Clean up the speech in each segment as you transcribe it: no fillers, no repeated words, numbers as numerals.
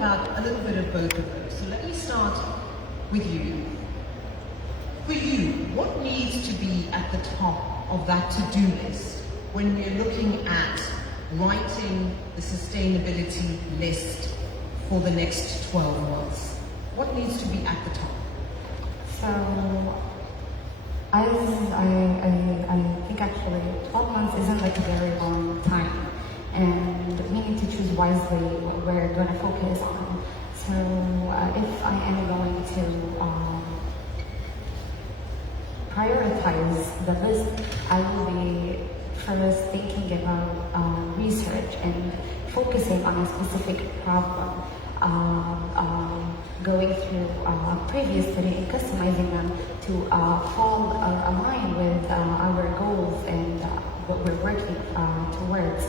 about a little bit of both of those. So let me start with you. For you, what needs to be at the top of that to-do list when we're looking at writing the sustainability list for the next 12 months? What needs to be at the top? So, I think actually 12 months isn't like a very long time, and we need to choose wisely what we're going to focus on. So, if I am going to prioritize the list, I will be first thinking about research and focusing on a specific problem. Going through a previous study and customizing them to fall align with our goals and what we're working towards.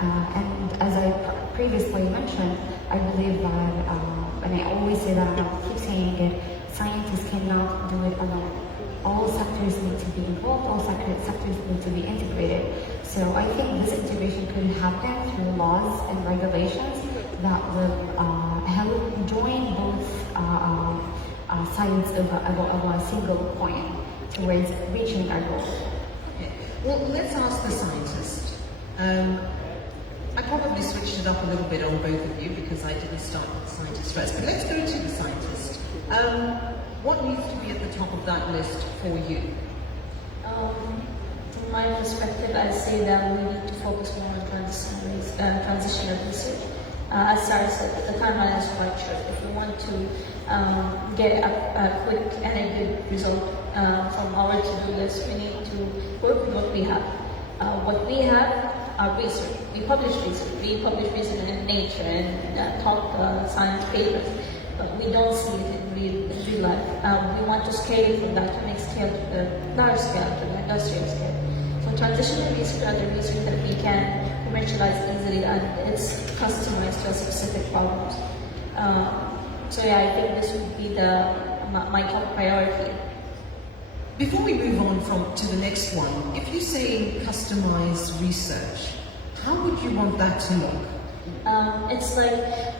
And as I previously mentioned, I believe that, and I always say that, and I'll keep saying it, scientists cannot do it alone. All sectors need to be involved, all sectors need to be integrated. So I think this integration could happen through laws and regulations that will help join both sides of a single coin towards reaching our goal. Okay. Well, let's ask the scientist. I probably switched it up a little bit on both of you because I didn't start with the scientist first, but let's go to the scientist. What needs to be at the top of that list for you? From my perspective, I say that we need to focus more on transitional research. As Sara said, the timeline is quite short. If we want to get a quick and a good result from our to-do list, we need to work with what we have. What we have are research. We publish research in Nature and top science papers, but we don't see it in real life. We want to scale it from that to next scale, to the large scale, to the industrial scale. So transitional research are the research that we can commercialize easily, and it's customized to a specific problems. So yeah, I think this would be my top priority. Before we move on to the next one, if you say customized research, how would you want that to look? It's like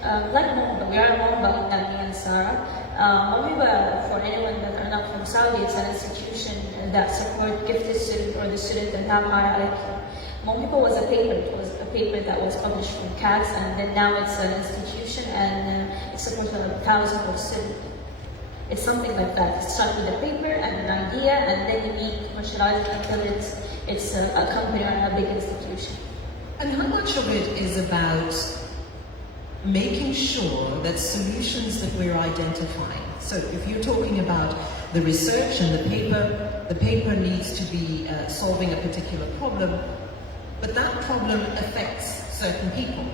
Lونه, we are known about that, me and Sara. For anyone that are not from Saudi, it's an institution that supports gifted students or the students that have higher IQ. Mawhiba was a paper. It was a paper that was published from CAS, and then now it's an institution, and it supports thousands of students. It's something like that. It starts with a paper and an idea, and then you need to commercialize it until it's a company or a big institution. And how much of it is about making sure that solutions that we're identifying, so if you're talking about the research and the paper needs to be solving a particular problem, but that problem affects certain people,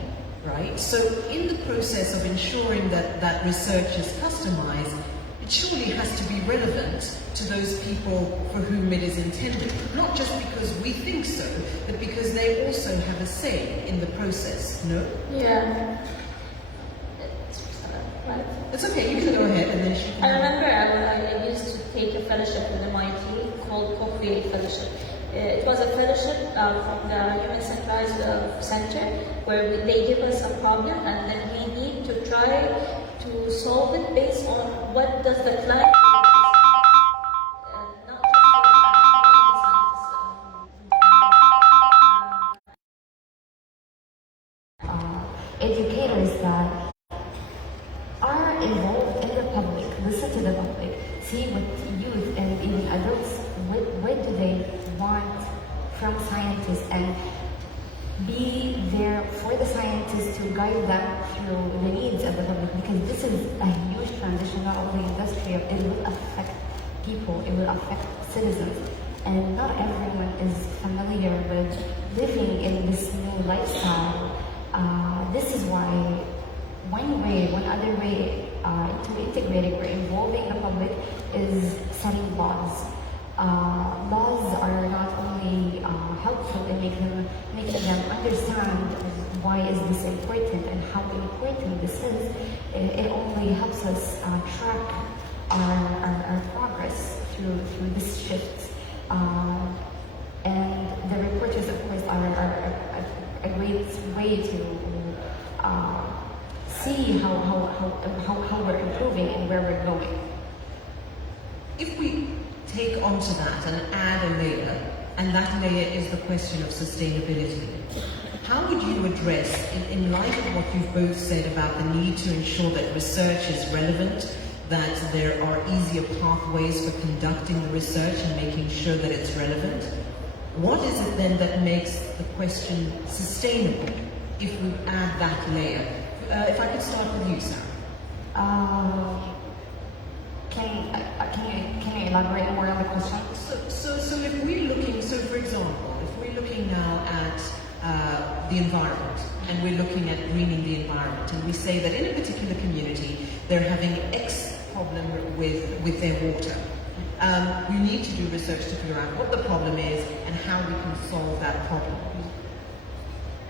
right? So in the process of ensuring that that research is customized, it surely has to be relevant to those people for whom it is intended, not just because we think so, but because they also have a say in the process, no? Yeah. It's okay, you can go ahead and then she can... I remember I used to take a fellowship with MIT called cop27 fellowship. It was a fellowship from the Human Centralized Center where they give us a problem and then we need to try to solve it based on what does the client educators that are involved in the public, listen to the public, see what youth and even adults, what do they want from scientists, and be there for the scientists to guide them through the needs of the public, because this is a huge transition, not only industrial, it will affect people, it will affect citizens, and not everyone is familiar with living in this new lifestyle. This is why one other way to integrating or involving the public is setting laws. Laws are not only helpful in making them understand why is this important and how important this is. It only helps us track our progress through this shift. And the reporters, of course, are a great way to see how we're improving and where we're going. If we take onto that and add a layer, and that layer is the question of sustainability, how would you address, in light of what you've both said about the need to ensure that research is relevant, that there are easier pathways for conducting the research and making sure that it's relevant, what is it then that makes the question sustainable if we add that layer? If I could start with you, Sara. Can you elaborate more on the question? So if we're looking, so for example, if we're looking now at the environment, and we're looking at greening the environment, and we say that in a particular community, they're having X problem with their water. We need to do research to figure out what the problem is and how we can solve that problem.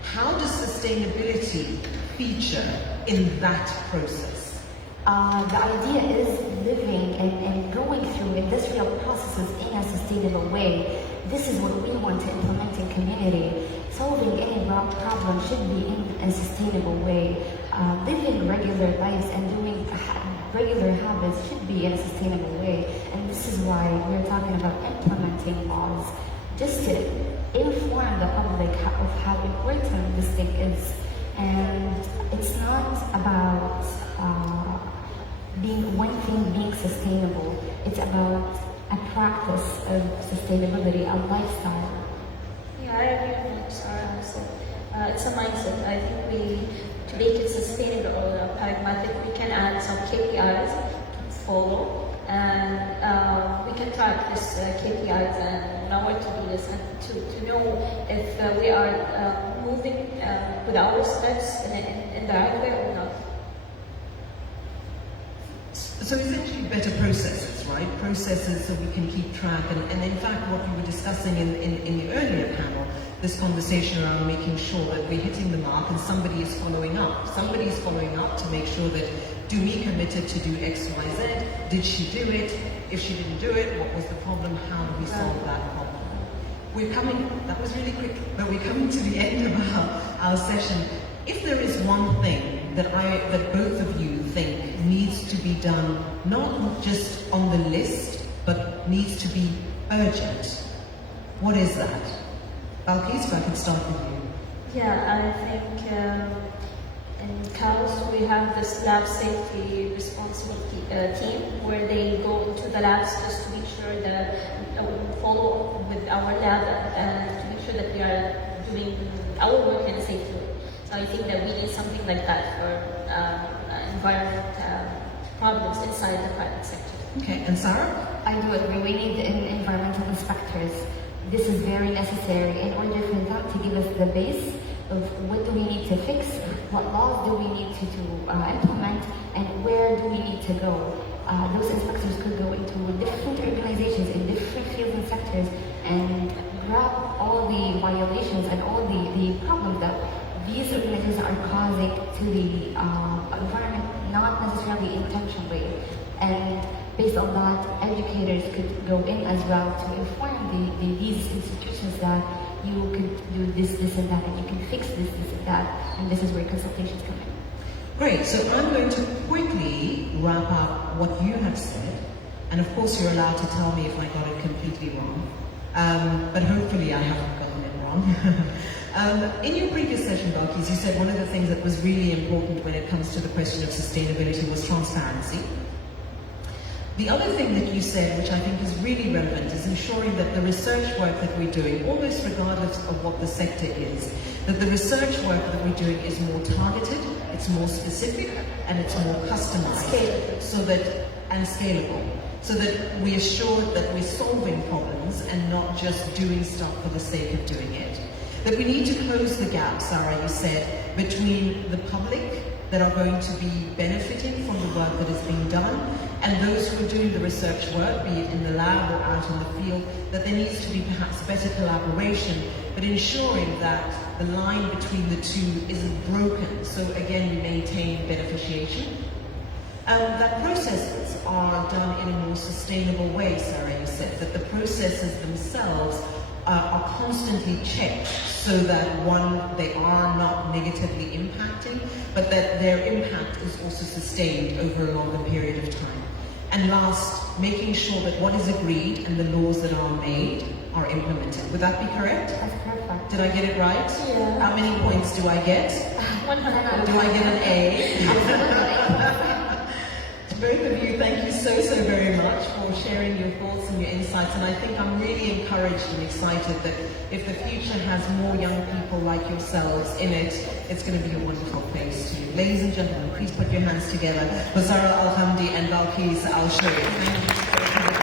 How does sustainability feature in that process? The idea is living and going through industrial processes in a sustainable way. This is what we want to implement in community. Solving any problem should be in a sustainable way. Living regular lives and doing regular habits should be in a sustainable way. And this is why we're talking about implementing laws, just to inform the public of how important this thing is. And it's not about one thing being sustainable. It's about a practice of sustainability, a lifestyle. Yeah, I agree with what Sara said. It's a mindset. I think to make it sustainable or pragmatic, we can add some KPIs to follow, and we can track this KPIs and know what to do this, and to know if we are moving with our steps in the right way or not. So essentially better processes, right? Processes so we can keep track. And in fact, what we were discussing in the earlier panel, this conversation around making sure that we're hitting the mark and somebody is following up. Somebody is following up to make sure that, do we committed to do X, Y, Z? Did she do it? If she didn't do it, what was the problem? How do we solve that problem? We're coming, that was really quick, but we're coming to the end of our session. If there is one thing that both of you think needs to be done, not just on the list, but needs to be urgent, what is that? Bلقيس, if I can start with you. Yeah, I think in CAUS we have this lab safety responsibility team where they go to the labs just to make sure that we follow with our lab and to make sure that we are doing our work in a safe way. So I think that we need something like that for environment problems inside the private sector. Okay, and Sara? I do agree. We need environmental inspectors. This is very necessary in order for them to give us the base of what do we need to fix, what laws do we need to implement, and where do we need to go. Those inspectors could go into different organizations in different fields and sectors and grab all the violations and all the problems that these organizations are causing to the environment, not necessarily intentionally. And based on that, educators could go in as well to inform these institutions that you could do this, and that, and you can fix this, and that, and this is where consultations come in. Great, so I'm going to quickly wrap up what you have said, and of course you're allowed to tell me if I got it completely wrong, but hopefully I haven't gotten it wrong. In your previous session, Bلقيس, you said one of the things that was really important when it comes to the question of sustainability was transparency. The other thing that you said, which I think is really relevant, is ensuring that the research work that we're doing, almost regardless of what the sector is, that the research work that we're doing is more targeted, it's more specific, and it's more customized. And scalable. So that we assure that we're solving problems and not just doing stuff for the sake of doing it. That we need to close the gap, Sara, you said, between the public that are going to be benefiting from the work that is being done and those who are doing the research work, be it in the lab or out in the field, that there needs to be perhaps better collaboration, but ensuring that the line between the two isn't broken, so again we maintain beneficiation. That processes are done in a more sustainable way, Sara, you said, that the processes themselves are constantly checked so that, one, they are not negatively impacting, but that their impact is also sustained over a longer period of time. And last, making sure that what is agreed and the laws that are made are implemented. Would that be correct? That's perfect. Did I get it right? Yeah. How many points do I get? 100. Do I get an A? Both of you, thank you so very much for sharing your thoughts and your insights. And I think I'm really encouraged and excited that if the future has more young people like yourselves in it, it's going to be a wonderful place too. Ladies and gentlemen, please put your hands together for Sara Al-Hamdi and Bلقيس Al-Sharif.